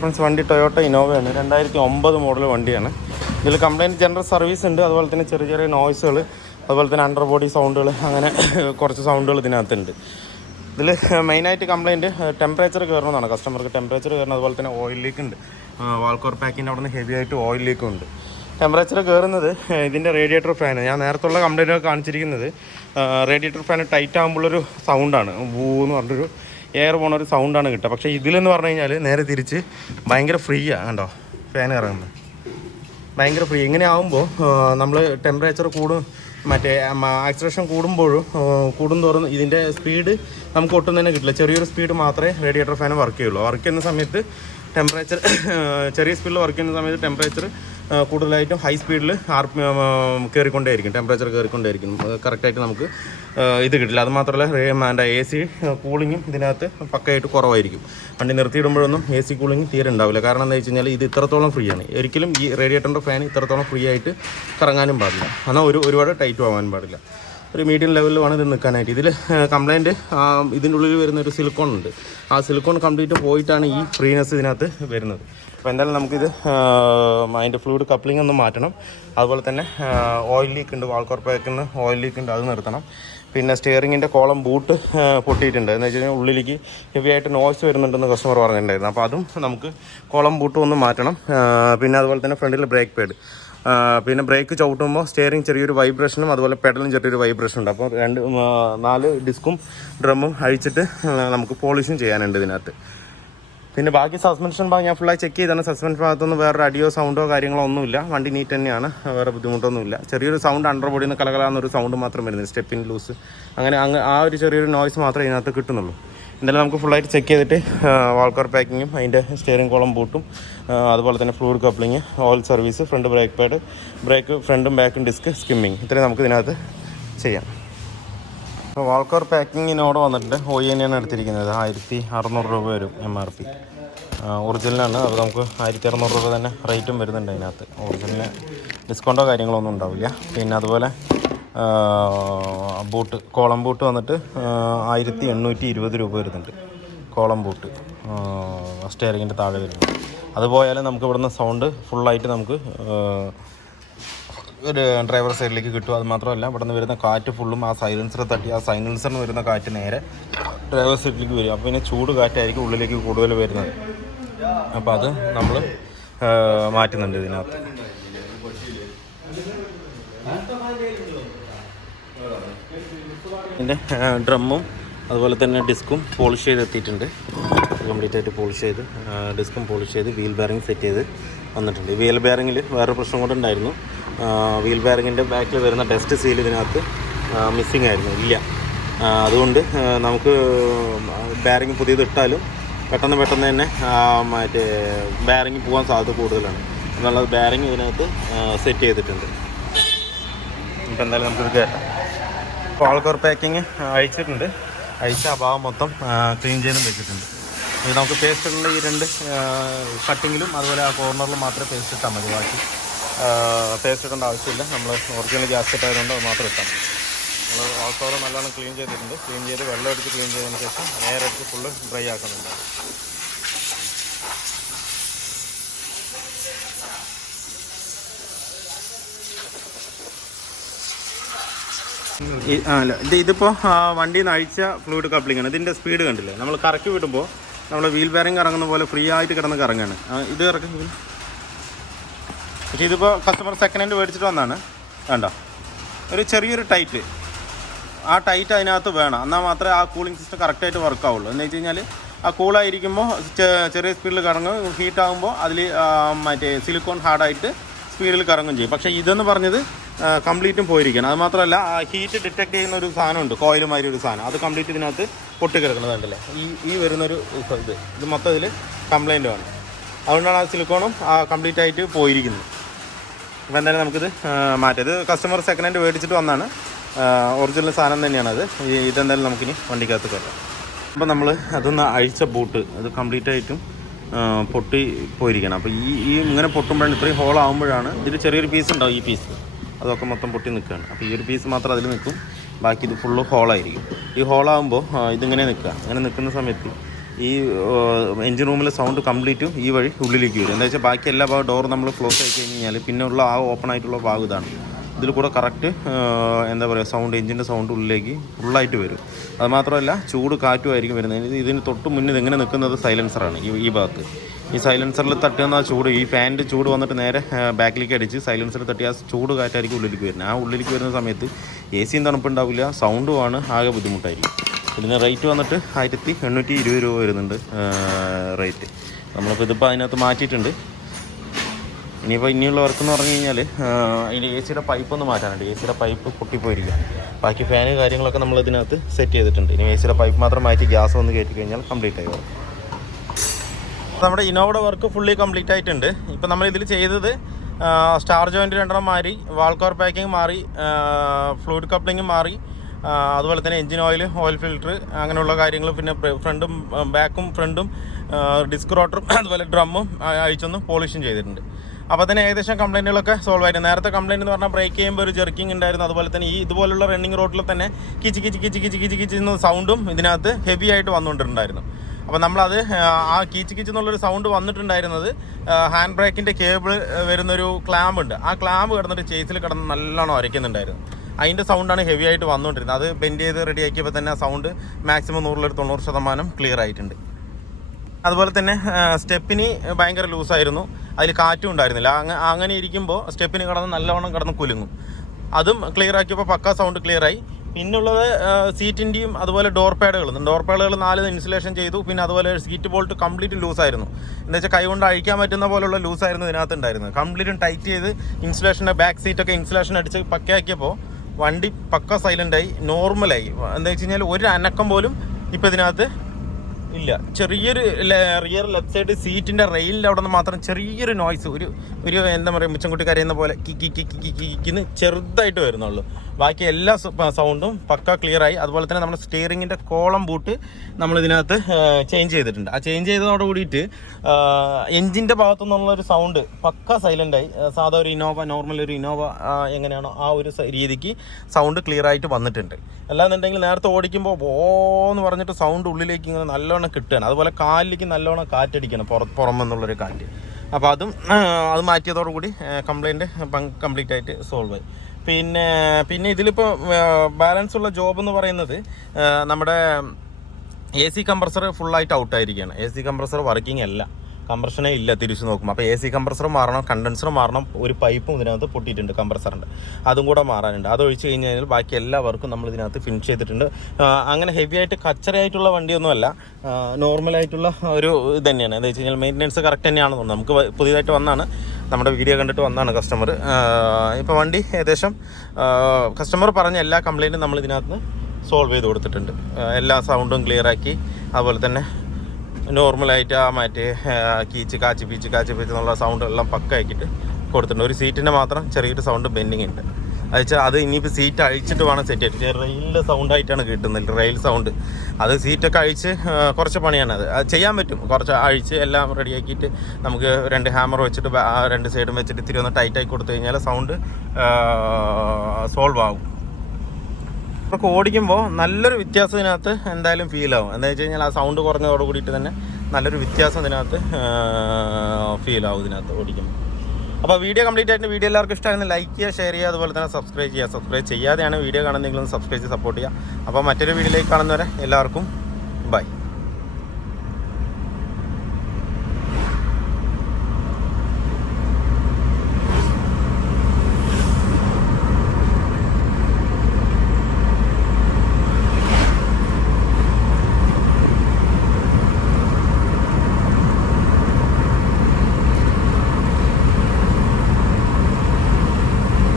Friends, വണ്ടി Toyota ഇന്നോവയാണ്. 2009 model വണ്ടിയാണ്. ഇതിൽ കംപ്ലൈൻറ്റ് ജനറൽ സർവീസ് ഉണ്ട്. അതുപോലെ തന്നെ ചെറിയ ചെറിയ നോയ്സുകൾ, അതുപോലെ തന്നെ അണ്ടർ ബോഡി സൗണ്ടുകൾ, അങ്ങനെ കുറച്ച് സൗണ്ടുകൾ ഇതിനകത്തുണ്ട്. ഇതിൽ മെയിനായിട്ട് കംപ്ലൈൻറ്റ് ടെമ്പറേച്ചർ കയറണമെന്നാണ്. കസ്റ്റമർക്ക് ടെമ്പറേച്ചർ കയറണം. അതുപോലെ തന്നെ ഓയിൽ ലീക്ക് ഉണ്ട്. വാൾക്കോർ പാക്കിൻ്റെ അവിടെ നിന്ന് ഹെവി ആയിട്ട് ഓയിൽ ലീക്കും ഉണ്ട്. ടെമ്പറേച്ചർ കയറുന്നത് ഇതിൻ്റെ റേഡിയേറ്റർ ഫാന്. ഞാൻ നേരത്തുള്ള കംപ്ലൈൻറ്റ് കാണിച്ചിരിക്കുന്നത് റേഡിയേറ്റർ ഫാൻ ടൈറ്റ് ആകുമ്പോഴൊരു സൗണ്ടാണ്, എന്ന് പറഞ്ഞൊരു എയർ പോണ ഒരു സൗണ്ടാണ് കിട്ടുക. പക്ഷേ ഇതിലെന്ന് പറഞ്ഞു കഴിഞ്ഞാൽ നേരെ തിരിച്ച് ഭയങ്കര ഫ്രീയാണ്. കണ്ടോ, ഫാൻ ഇറങ്ങുന്നത് ഭയങ്കര ഫ്രീ. ഇങ്ങനെ ആകുമ്പോൾ നമ്മൾ ടെമ്പറേച്ചർ മറ്റേ ആക്സിലറേഷൻ കൂടുന്തോറും ഇതിൻ്റെ സ്പീഡ് നമുക്ക് ഒട്ടും തന്നെ കിട്ടില്ല. ചെറിയൊരു സ്പീഡ് മാത്രമേ റേഡിയേറ്റർ ഫാൻ വർക്ക് ചെയ്യുള്ളൂ. വർക്ക് ചെയ്യുന്ന സമയത്ത് ടെമ്പറേച്ചർ ചെറിയ സ്പീഡിൽ വർക്ക് ചെയ്യുന്ന സമയത്ത് ടെമ്പറേച്ചർ കൂടുതലായിട്ടും ഹൈ സ്പീഡിൽ കയറിക്കൊണ്ടേയിരിക്കും. ടെമ്പറേച്ചർ കയറിക്കൊണ്ടേയിരിക്കും. കറക്റ്റായിട്ട് നമുക്ക് ഇത് കിട്ടില്ല. അതുമാത്രമല്ല AC കൂളിങ്ങും ഇതിനകത്ത് പക്കയായിട്ട് കുറവായിരിക്കും. വണ്ടി നിർത്തിയിടുമ്പോഴൊന്നും AC കൂളിങ് തീരെ ഉണ്ടാവില്ല. കാരണം എന്താ വെച്ച് കഴിഞ്ഞാൽ ഇത് ഇത്രത്തോളം ഫ്രീ ആണ്. ഒരിക്കലും ഈ റേഡിയേറ്ററിൻ്റെ ഫാൻ ഇത്രത്തോളം ഫ്രീ ആയിട്ട് കറങ്ങാനും പാടില്ല. എന്നാൽ ഒരുപാട് ടൈറ്റ് ആവാനും പാടില്ല. ഒരു മീഡിയം ലെവലിൽ വേണം ഇത് നിൽക്കാനായിട്ട്. ഇതിൽ കംപ്ലൈൻറ്റ് ഇതിൻ്റെ ഉള്ളിൽ വരുന്നൊരു സിലിക്കോൺ ഉണ്ട്. ആ സിലിക്കോൺ കംപ്ലീറ്റ് പോയിട്ടാണ് ഈ ഫ്രീനെസ് ഇതിനകത്ത് വരുന്നത്. അപ്പോൾ എന്തായാലും നമുക്കിത് അതിൻ്റെ ഫ്ലൂയിഡ് കപ്ലിംഗ് ഒന്ന് മാറ്റണം. അതുപോലെ തന്നെ ഓയിൽ ലീക്ക് ഉണ്ട്, വാൾക്കോർ പാക്കിന് ഓയിൽ ലീക്ക് ഉണ്ട്, അത് നിർത്തണം. പിന്നെ സ്റ്റിയറിങ്ങിൻ്റെ കോളം ബൂട്ട് പൊട്ടിയിട്ടുണ്ട്. എന്ന് വെച്ച് കഴിഞ്ഞാൽ ഉള്ളിലേക്ക് ഹെവി ആയിട്ട് നോയ്സ് വരുന്നുണ്ടെന്ന് കസ്റ്റമർ പറഞ്ഞിട്ടുണ്ടായിരുന്നു. അപ്പോൾ അതും നമുക്ക് കോളം ബൂട്ടും ഒന്ന് മാറ്റണം. പിന്നെ അതുപോലെ തന്നെ ഫ്രണ്ടിൽ ബ്രേക്ക് പാഡ്, പിന്നെ ബ്രേക്ക് ചവിട്ടുമ്പോൾ സ്റ്റിയറിംഗ് ചെറിയൊരു വൈബ്രേഷനും അതുപോലെ പെഡലും ചെറിയൊരു വൈബ്രേഷൻ ഉണ്ട്. അപ്പോൾ 4 ഡിസ്കും ഡ്രമ്മും അഴിച്ചിട്ട് നമുക്ക് പോളിഷും ചെയ്യാനുണ്ട് ഇതിനകത്ത്. പിന്നെ ബാക്കി സസ്പെൻഷൻ ഭാഗം ഞാൻ ഫുള്ളായി ചെക്ക് ചെയ്താണ്. സസ്പെൻഷൻ ഭാഗത്തൊന്നും വേറെ അടിയോ സൗണ്ടോ കാര്യങ്ങളോ ഒന്നുമില്ല. വണ്ടി നീറ്റ് തന്നെയാണ്, വേറെ ബുദ്ധിമുട്ടൊന്നുമില്ല. ചെറിയൊരു സൗണ്ട് അണ്ടർ ബോഡിയിൽ നിന്ന് കലകലാന്നൊരു സൗണ്ട് മാത്രം വരുന്നത്, സ്റ്റെപ്പിൻ ലൂസ്, അങ്ങനെ ആ ഒരു ചെറിയൊരു നോയ്സ് മാത്രമേ ഇതിനകത്ത് കിട്ടുന്നുള്ളൂ. എന്തായാലും നമുക്ക് ഫുള്ളായിട്ട് ചെക്ക് ചെയ്തിട്ട് വാൾക്കോർ പാക്കിങ്ങും അതിൻ്റെ സ്റ്റിയറിംഗ് കോളം ബൂട്ടും അതുപോലെ തന്നെ fluid coupling, oil service, front brake pad, brake ഫ്രണ്ടും ബാക്കും ഡിസ്ക്, സ്കിമ്മിങ്, ഇത്രയും നമുക്ക് ഇതിനകത്ത് ചെയ്യാം. അപ്പോൾ വാൾക്കോർ പാക്കിങ്ങിനോട് വന്നിട്ടുണ്ട്. OEN എടുത്തിരിക്കുന്നത് 1600 രൂപ വരും MRP. ഒറിജിനലാണ്. അപ്പോൾ നമുക്ക് 1600 രൂപ തന്നെ റേറ്റും വരുന്നുണ്ട് അതിനകത്ത്. ഒറിജിനലിന് ഡിസ്കൗണ്ടോ കാര്യങ്ങളോ ഒന്നും ഉണ്ടാവില്ല. പിന്നെ അതുപോലെ കോളം ബൂട്ട് വന്നിട്ട് 1820 രൂപ വരുന്നുണ്ട്. കോളം ബൂട്ട് സ്റ്റിയറിങ്ങിൻ്റെ താഴെ വരുന്നത്. അതുപോയാലും നമുക്ക് ഇവിടുന്ന് സൗണ്ട് ഫുള്ളായിട്ട് നമുക്ക് ഒരു ഡ്രൈവർ സൈഡിലേക്ക് കിട്ടും. അത് മാത്രമല്ല ഇവിടെ നിന്ന് വരുന്ന കാറ്റ് ഫുള്ളും ആ സൈലൻസർ തട്ടി ആ സൈലൻസറിന് വരുന്ന കാറ്റ് നേരെ ഡ്രൈവർ സൈഡിലേക്ക് വരും. അപ്പോൾ പിന്നെ ചൂട് കാറ്റായിരിക്കും ഉള്ളിലേക്ക് കൂടുതൽ വരുന്നത്. അപ്പോൾ അത് നമ്മൾ മാറ്റുന്നുണ്ട് ഇതിനകത്ത്. ഇതിൻ്റെ ഡ്രമ്മും അതുപോലെ തന്നെ ഡിസ്കും പോളിഷ് ചെയ്ത് എത്തിയിട്ടുണ്ട്. കംപ്ലീറ്റ് ആയിട്ട് പോളിഷ് ചെയ്ത് ഡിസ്കും പോളിഷ് ചെയ്ത് വീൽ ബെയറിംഗ് സെറ്റ് ചെയ്ത് വന്നിട്ടുണ്ട്. വീൽ ബെയറിങ്ങിൽ വേറെ പ്രശ്നം കൂടെ ഉണ്ടായിരുന്നു. വീൽ ബെയറിങ്ങിൻ്റെ ബാക്കിൽ വരുന്ന ഡസ്റ്റ് സീൽ ഇതിനകത്ത് മിസ്സിങ് ആയിരുന്നു, ഇല്ല. അതുകൊണ്ട് നമുക്ക് ബെയറിങ് പുതിയത് ഇട്ടാലും പെട്ടെന്ന് തന്നെ മറ്റേ ബെയറിങ് പോകാൻ സാധ്യത കൂടുതലാണ്. എന്നുള്ളത് ബെയറിങ് ഇതിനകത്ത് സെറ്റ് ചെയ്തിട്ടുണ്ട്. ഇപ്പം എന്തായാലും നമുക്കിത് കേട്ടാം. വാൾക്കോർ പാക്കിങ് അഴിച്ചിട്ടുണ്ട്. അഴിച്ച ആ ഭാഗം മൊത്തം ക്ലീൻ ചെയ്തും വെച്ചിട്ടുണ്ട്. ഇത് നമുക്ക് പേസ്റ്റ് ഇടുന്ന ഈ 2 കട്ടിങ്ങിലും അതുപോലെ ആ കോർണറിലും മാത്രമേ പേസ്റ്റ് ഇട്ടാൽ മതി. ബാക്കി പേസ്റ്റ് ഇടേണ്ട ആവശ്യമില്ല. നമ്മൾ ഒറിജിനൽ ഗ്യാസ്കറ്റ് ആയതുകൊണ്ട് അത് മാത്രം ഇട്ടാൽ മതി. നമ്മൾ വാൾക്കോർ നല്ലോണം ക്ലീൻ ചെയ്തിട്ടുണ്ട്. ക്ലീൻ ചെയ്ത് വെള്ളം എടുത്ത് ക്ലീൻ ചെയ്തതിന് ശേഷം എയർ എടുത്ത് ഫുള്ള് ഡ്രൈ ആക്കുന്നുണ്ട്. ഇതിപ്പോൾ വണ്ടിയിൽ നിന്ന് അഴിച്ച ഫ്ലൂയിഡ് കപ്ലിംഗാണ്. ഇതിൻ്റെ സ്പീഡ് കണ്ടില്ലേ, നമ്മൾ കറക്കി വിടുമ്പോൾ നമ്മൾ വീൽ ബെയറിംഗ് കറങ്ങുന്ന പോലെ ഫ്രീ ആയിട്ട് കിടന്ന് കറങ്ങാണ്. ഇത് ഇറക്കി. പക്ഷേ ഇതിപ്പോൾ കസ്റ്റമർ സെക്കൻഡ് ഹാൻഡ് മേടിച്ചിട്ട് വന്നാണ്. വേണ്ട, ഒരു ചെറിയൊരു ടൈറ്റ്, ആ ടൈറ്റ് അതിനകത്ത് വേണം. എന്നാൽ മാത്രമേ ആ കൂളിംഗ് സിസ്റ്റം കറക്റ്റായിട്ട് വർക്ക് ആവുള്ളൂ. എന്ന് വെച്ച് കഴിഞ്ഞാൽ ആ കൂളായിരിക്കുമ്പോൾ ചെറിയ സ്പീഡിൽ കറങ്ങും, ഹീറ്റ് ആകുമ്പോൾ അതിൽ മറ്റേ സിലിക്കോൺ ഹാർഡായിട്ട് സ്പീഡിൽ കറങ്ങും ചെയ്യും. പക്ഷേ ഇതെന്ന് പറഞ്ഞത് കംപ്ലീറ്റും പോയിരിക്കണം. അത് മാത്രമല്ല ഹീറ്റ് ഡിറ്റക്ട് ചെയ്യുന്ന ഒരു സാധനമുണ്ട്, കോയിലുമാതിരി ഒരു സാധനം, അത് കംപ്ലീറ്റ് ഇതിനകത്ത് പൊട്ടിക്കിടക്കുന്നതുണ്ടല്ലേ. ഈ വരുന്നൊരു ഇത് മൊത്തം ഇതിൽ കംപ്ലൈൻറ്റ് ആണ്. അതുകൊണ്ടാണ് ആ സിലിക്കോണും കംപ്ലീറ്റ് ആയിട്ട് പോയിരിക്കുന്നത്. അപ്പോൾ എന്തായാലും നമുക്കിത് മാറ്റാം. ഇത് കസ്റ്റമർ സെക്കൻഡ് ഹാൻഡ് മേടിച്ചിട്ട് വന്നാണ്. ഒറിജിനൽ സാധനം തന്നെയാണത്. ഇതെന്തായാലും നമുക്കിനി വണ്ടിക്കകത്ത് കയറ്റാം. അപ്പോൾ നമ്മൾ അതൊന്ന് അഴിച്ച ബൂട്ട് അത് കംപ്ലീറ്റ് ആയിട്ടും പൊട്ടി പോയിരിക്കണം. അപ്പോൾ ഈ ഇങ്ങനെ പൊട്ടുമ്പോഴാണ്, ഇത്രയും ഹോളാകുമ്പോഴാണ്, ഇതിൽ ചെറിയൊരു പീസ് ഉണ്ടാവും, ഈ പീസ് അതൊക്കെ മൊത്തം പൊട്ടി നിൽക്കുകയാണ്. അപ്പോൾ ഈ ഒരു പീസ് മാത്രം അതിൽ നിൽക്കും, ബാക്കി ഇത് ഫുള്ള് ഹോളായിരിക്കും. ഈ ഹോളാകുമ്പോൾ ഇതിങ്ങനെ നിൽക്കുക. അങ്ങനെ നിൽക്കുന്ന സമയത്ത് ഈ എഞ്ചിൻ റൂമിലെ സൗണ്ട് കംപ്ലീറ്റും ഈ വഴി ഉള്ളിലേക്ക് വരും. എന്താ വെച്ചാൽ ബാക്കി എല്ലാ ഭാഗം ഡോർ നമ്മൾ ക്ലോസ് ആയി കഴിഞ്ഞ് കഴിഞ്ഞാൽ പിന്നെ ഉള്ള ആ ഓപ്പൺ ആയിട്ടുള്ള ഭാഗം ഇതാണ്. ഇതിൽ കൂടെ കറക്റ്റ് എന്താ പറയുക സൗണ്ട്, എഞ്ചിൻ്റെ സൗണ്ട് ഉള്ളിലേക്ക് ഫുള്ളായിട്ട് വരും. അതുമാത്രമല്ല ചൂട് കാറ്റുമായിരിക്കും വരുന്നത്. ഇതിന് തൊട്ട് മുന്നിൽ ഇങ്ങനെ നിൽക്കുന്നത് സൈലൻസറാണ്. ഈ ഭാഗത്ത് ഈ സൈലൻസറിൽ തട്ടുന്ന ആ ചൂട്, ഈ ഫാനിൻ്റെ ചൂട് വന്നിട്ട് നേരെ ബാക്കിലേക്ക് അടിച്ച് സൈലൻസറിൽ തട്ടി ആ ചൂട് കാറ്റായിരിക്കും ഉള്ളിലേക്ക് വരുന്നത്. ആ ഉള്ളിലേക്ക് വരുന്ന സമയത്ത് എ സിയും തണുപ്പുണ്ടാവില്ല, സൗണ്ടുമാണ് ആകെ ബുദ്ധിമുട്ടായിരിക്കും. ഇതിന് റേറ്റ് വന്നിട്ട് 1820 രൂപ വരുന്നുണ്ട് റേറ്റ്. നമ്മളിപ്പോൾ ഇതിപ്പോൾ അതിനകത്ത് മാറ്റിയിട്ടുണ്ട്. ഇനിയുള്ള വർക്ക് എന്ന് പറഞ്ഞു കഴിഞ്ഞാൽ അതിൻ്റെ എ സിയുടെ പൈപ്പ് ഒന്ന് മാറ്റാനുണ്ട്. എ സിയുടെ പൈപ്പ് പൊട്ടിപ്പോയിരിക്കുക. ബാക്കി ഫാന് കാര്യങ്ങളൊക്കെ നമ്മൾ ഇതിനകത്ത് സെറ്റ് ചെയ്തിട്ടുണ്ട്. ഇനി എ സിയുടെ പൈപ്പ് മാത്രം മാറ്റി ഗ്യാസ് ഒന്ന് കയറ്റി കഴിഞ്ഞാൽ കംപ്ലീറ്റ് ആയി വരും. നമ്മുടെ ഇന്നോവയുടെ വർക്ക് ഫുള്ളി കംപ്ലീറ്റ് ആയിട്ടുണ്ട്. ഇപ്പം നമ്മൾ ഇതിൽ ചെയ്തത് സ്റ്റാർ ജോയിൻറ്റ് 2 മാറി, വാൾക്കോർ പാക്കിങ് മാറി, ഫ്ലൂയിഡ് കപ്ലിങ് മാറി, അതുപോലെ തന്നെ എഞ്ചിൻ ഓയിൽ ഫിൽറ്റർ, അങ്ങനെയുള്ള കാര്യങ്ങൾ, പിന്നെ ഫ്രണ്ടും ഫ്രണ്ടും ഡിസ്ക് റോട്ടറും അതുപോലെ ഡ്രമ്മും അഴിച്ചൊന്ന് പോളിഷും ചെയ്തിട്ടുണ്ട്. അപ്പോൾ തന്നെ ഏകദേശം കംപ്ലയിൻറ്റുകളൊക്കെ സോൾവ് ആയിട്ട്. നേരത്തെ കംപ്ലയിൻ്റ് എന്ന് പറഞ്ഞാൽ ബ്രേക്ക് ചെയ്യുമ്പോൾ ഒരു ജെർക്കിങ് ഉണ്ടായിരുന്നു. അതുപോലെ തന്നെ ഇതുപോലുള്ള റണ്ണിങ് റോഡിൽ തന്നെ കിച്ച് എന്ന സൗണ്ടും ഇതിനകത്ത് ഹെവി ആയിട്ട് വന്നുകൊണ്ടിട്ടുണ്ടായിരുന്നു. അപ്പോൾ നമ്മളത് ആ കിച്ച് എന്നുള്ളൊരു സൗണ്ട് വന്നിട്ടുണ്ടായിരുന്നത് ഹാൻഡ് ബ്രേക്കിൻ്റെ കേബിൾ വരുന്നൊരു ക്ലാമ്പ് ഉണ്ട്. ആ ക്ലാമ്പ് കിടന്നിട്ട് ചേസിൽ കിടന്ന് നല്ലോണം അരയ്ക്കുന്നുണ്ടായിരുന്നു. അതിൻ്റെ സൗണ്ടാണ് ഹെവി ആയിട്ട് വന്നുകൊണ്ടിരുന്നത്. അത് ബെൻഡ് ചെയ്ത് റെഡിയാക്കിയപ്പോൾ തന്നെ ആ സൗണ്ട് മാക്സിമം 90% ക്ലിയർ ആയിട്ടുണ്ട്. അതുപോലെ തന്നെ സ്റ്റെപ്പിന് ഭയങ്കര ലൂസായിരുന്നു, അതിൽ കാറ്റും ഉണ്ടായിരുന്നില്ല. അങ്ങനെ ഇരിക്കുമ്പോൾ സ്റ്റെപ്പിന് നല്ലവണ്ണം കിടന്ന് കുലുങ്ങും. അതും ക്ലിയർ ആക്കിയപ്പോൾ പക്കാ സൗണ്ട് ക്ലിയർ ആയി. പിന്നുള്ളത് സീറ്റിൻ്റെയും അതുപോലെ ഡോർ പാഡുകൾ 4 ഇൻസുലേഷൻ ചെയ്തു. പിന്നെ അതുപോലെ സീറ്റ് ബോൾട്ട് കംപ്ലീറ്റ് ലൂസായിരുന്നു. എന്താ വെച്ചാൽ കൈകൊണ്ട് അഴിക്കാൻ പറ്റുന്ന പോലുള്ള ലൂസായിരുന്നു ഇതിനകത്ത് ഉണ്ടായിരുന്നത്. കംപ്ലീറ്റും ടൈറ്റ് ചെയ്ത് ഇൻസുലേഷൻ്റെ ബാക്ക് സീറ്റൊക്കെ ഇൻസുലേഷൻ അടിച്ച് പക്കയാക്കിയപ്പോൾ വണ്ടി പക്ക സൈലൻ്റായി, നോർമലായി. എന്താ വെച്ച് കഴിഞ്ഞാൽ ഒരു അനക്കം പോലും ഇപ്പോൾ ഇതിനകത്ത് ഇല്ല. ചെറിയൊരു റിയർ ലെഫ്റ്റ് സൈഡ് സീറ്റിൻ്റെ റെയിലിൻ്റെ അവിടെ നിന്ന് മാത്രം ചെറിയൊരു നോയ്സ്, ഒരു എന്താ പറയുക മുച്ചൻകുട്ടി കരയുന്ന പോലെ കിക്കിന്ന് ചെറുതായിട്ട് വരുന്നുള്ളൂ. ബാക്കി എല്ലാ സൗണ്ടും പക്ക ക്ലിയറായി. അതുപോലെ തന്നെ നമ്മുടെ സ്റ്റിയറിങ്ങിൻ്റെ കോളം ബൂട്ട് നമ്മളിതിനകത്ത് ചേഞ്ച് ചെയ്തിട്ടുണ്ട്. ആ ചേഞ്ച് ചെയ്തതോട് കൂടിയിട്ട് എൻജിൻ്റെ ഭാഗത്തു നിന്നുള്ളൊരു സൗണ്ട് പക്ക സൈലൻ്റായി. സാധാ ഒരു നോർമൽ ഒരു ഇന്നോവ എങ്ങനെയാണോ ആ ഒരു രീതിക്ക് സൗണ്ട് ക്ലിയറായിട്ട് വന്നിട്ടുണ്ട്. അല്ലാന്നുണ്ടെങ്കിൽ നേരത്തെ ഓടിക്കുമ്പോൾ എന്ന് പറഞ്ഞിട്ട് സൗണ്ട് ഉള്ളിലേക്ക് ഇങ്ങനെ നല്ലോണം കിട്ടുകയാണ്. അതുപോലെ കാലിലേക്ക് നല്ലോണം കാറ്റടിക്കണം, പുറമെന്നുള്ളൊരു കാറ്റ്. അപ്പോൾ അത് മാറ്റിയതോടുകൂടി കംപ്ലയിൻറ്റ് കംപ്ലീറ്റ് ആയിട്ട് സോൾവ് ആയി. പിന്നെ ഇതിലിപ്പോൾ ബാലൻസ് ഉള്ള ജോബ് എന്ന് പറയുന്നത് നമ്മുടെ എ സി കംപ്രസർ ഫുള്ളായിട്ട് ഔട്ടായിരിക്കുകയാണ്. എ സി കംപ്രസർ വർക്കിംഗ് അല്ല, കംപ്രഷനേ ഇല്ല തിരിച്ച് നോക്കുമ്പോൾ. അപ്പോൾ എ സി കംപ്രസർ മാറണം, കണ്ടൻസർ മാറണം, ഒരു പൈപ്പും ഇതിനകത്ത് പൊട്ടിയിട്ടുണ്ട് കംപ്രസറിൻ്റെ, അതും കൂടെ മാറാനുണ്ട്. അത് ഒഴിച്ച് കഴിഞ്ഞ് കഴിഞ്ഞാൽ ബാക്കി എല്ലാ വർക്കും നമ്മൾ ഇതിനകത്ത് ഫിനിഷ് ചെയ്തിട്ടുണ്ട്. അങ്ങനെ ഹെവി ആയിട്ട് കച്ചറയായിട്ടുള്ള വണ്ടിയൊന്നുമല്ല, നോർമലായിട്ടുള്ള ഒരു ഇത് തന്നെയാണ്. എന്താ വെച്ച് കഴിഞ്ഞാൽ മെയിൻ്റനൻസ് കറക്റ്റ് തന്നെയാണെന്ന് തോന്നുന്നു. നമുക്ക് പുതിയതായിട്ട് വന്നാണ്, നമ്മുടെ വീഡിയോ കണ്ടിട്ട് വന്നാണ് കസ്റ്റമർ. ഇപ്പോൾ വണ്ടി ഏകദേശം കസ്റ്റമർ പറഞ്ഞ എല്ലാ കംപ്ലയിൻറ്റും നമ്മൾ ഇതിനകത്ത് സോൾവ് ചെയ്ത് കൊടുത്തിട്ടുണ്ട്. എല്ലാ സൗണ്ടും ക്ലിയറാക്കി, അതുപോലെ തന്നെ നോർമലായിട്ട് ആ മറ്റേ കാച്ചി പീച്ച് എന്നുള്ള സൗണ്ട് എല്ലാം പക്ക ആക്കിയിട്ട് കൊടുത്തിട്ടുണ്ട്. ഒരു സീറ്റിൻ്റെ മാത്രം ചെറിയൊരു സൗണ്ട് ബെൻഡിങ് ഉണ്ട്. അത് ഇനിയിപ്പോൾ സീറ്റ് അഴിച്ചിട്ട് വേണം സെറ്റ് ചെയ്തിട്ട്. റെയിലിൻ്റെ സൗണ്ടായിട്ടാണ് കിട്ടുന്നത്, റെയിൽ സൗണ്ട്. അത് സീറ്റൊക്കെ അഴിച്ച് കുറച്ച് പണിയാണ്. അത് ചെയ്യാൻ പറ്റും, കുറച്ച് അഴിച്ച് എല്ലാം റെഡിയാക്കിയിട്ട് നമുക്ക് 2 ഹാമർ വെച്ചിട്ട് 2 സൈഡും വെച്ചിട്ട് ഇത്തിരി ഒന്ന് ടൈറ്റാക്കി കൊടുത്തു കഴിഞ്ഞാൽ സൗണ്ട് സോൾവ് ആകും. നമുക്ക് ഓടിക്കുമ്പോൾ നല്ലൊരു വ്യത്യാസം ഇതിനകത്ത് എന്തായാലും ഫീൽ ആവും. എന്താ വെച്ച് കഴിഞ്ഞാൽ ആ സൗണ്ട് കുറഞ്ഞതോട് കൂടിയിട്ട് തന്നെ നല്ലൊരു വ്യത്യാസം ഇതിനകത്ത് ഫീൽ ആവും ഇതിനകത്ത് ഓടിക്കുമ്പോൾ. അപ്പോൾ വീഡിയോ കംപ്ലീറ്റ് ആയിട്ട് വീഡിയോ എല്ലാവർക്കും ഇഷ്ടമായിരുന്നു ലൈക്ക് ചെയ്യുക, ഷെയർ ചെയ്യുക, അതുപോലെ തന്നെ സബ്സ്ക്രൈബ് ചെയ്യാതെയാണ് വീഡിയോ കാണുന്നതെങ്കിലും സബ്സ്ക്രൈബ് ചെയ്ത് സപ്പോർട്ട് ചെയ്യുക. അപ്പോൾ മറ്റൊരു വീഡിയോയിലേക്ക് കാണുന്നവരെ എല്ലാവർക്കും ബൈ.